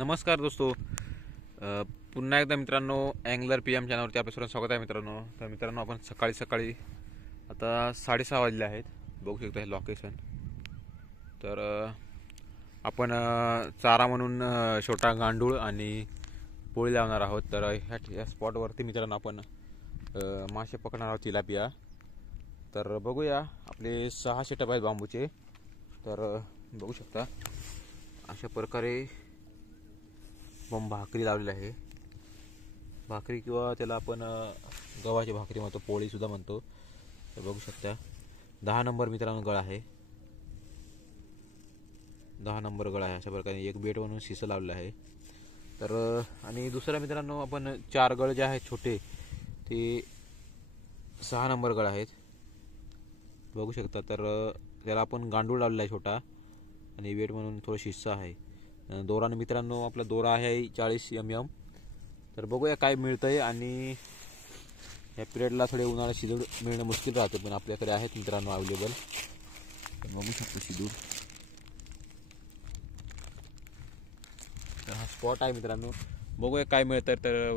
नमस्कार दोस्तो, पुन्हा एकदा मित्रांनो अँगलर पी एम चॅनलवरती आपल्या सर्वांचं स्वागत आहे मित्रांनो. तर मित्रांनो आपण सकाळी आता 6:30 वाजले आहेत. बघू शकता हे लोकेशन. तर आपण चारा म्हणून छोटा गांडूळ आणि पोळी लावणार आहोत. तर ह्या स्पॉटवरती मित्रांनो आपण मासे पकडणार आहोत, तिलापिया. तर बघूया, आपले 6 सेटअप आहेत बांबूचे. तर बघू शकता अशा प्रकारे भाकरी लावलेली आहे. भाकरी किंवा त्याला आपण गव्हाची भाकरी म्हणतो, पोळी सुद्धा म्हणतो. तर बघू शकता 10 नंबर मित्रांनो गळ आहे. 10 नंबर गळ आहे. अशा प्रकारे एक बेट म्हणून शिसं लावलेलं आहे. तर आणि दुसरा मित्रांनो आपण 4 गळ जे आहेत छोटे ते 6 नंबर गळ आहेत. बघू शकता. तर त्याला आपण गांडूळ लावलेला आहे छोटा आणि वेट म्हणून थोडं शिस्सा आहे. दोरानं मित्रांनो आपला दोरा आहे 40 mm. तर बघूया काय मिळतंय. आणि या पिरियडला थोडे उन्हाळा शिदूर मिळणं मुश्किल राहते, पण आपल्याकडे आहेत मित्रांनो अवेलेबल. तर बघू शकतो शिदूर. तर हा स्पॉट आहे मित्रांनो. बघूया काय मिळतं. तर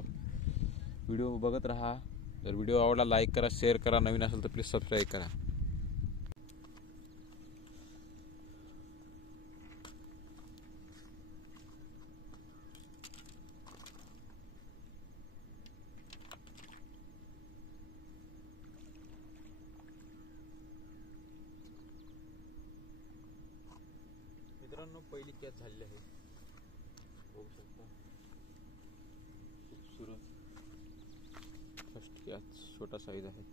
व्हिडिओ बघत राहा. जर व्हिडिओ आवडला लाईक करा, शेअर करा. नवीन असेल तर प्लीज सबस्क्राईब करा. मित्रांनो पहिली कॅच झालेली आहे. बघू शकता खूपसूरत फर्स्ट कॅच. छोटा साईज आहे.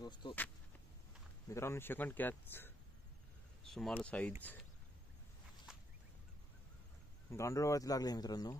दोस्तों मित्रांनो सेकंड कॅच, स्मॉल साईज गांडूळवरती लागले मित्रांनो.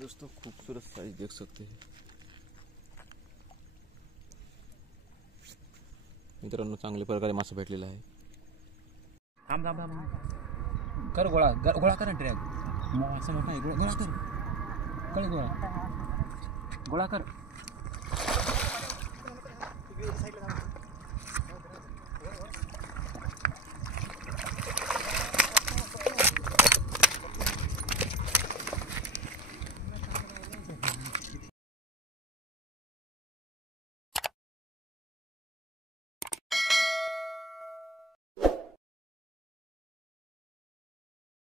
दोस्तों खूबसूरत साइज देख सकते हैं मित्रांनो. चांगल्या प्रकारे मासा भेटलेला आहे. थांब थांब थांब कर गोळा गोळा कर ट्रॅक. मासा मोठा आहे. गोळा कर कळे गोळा कर.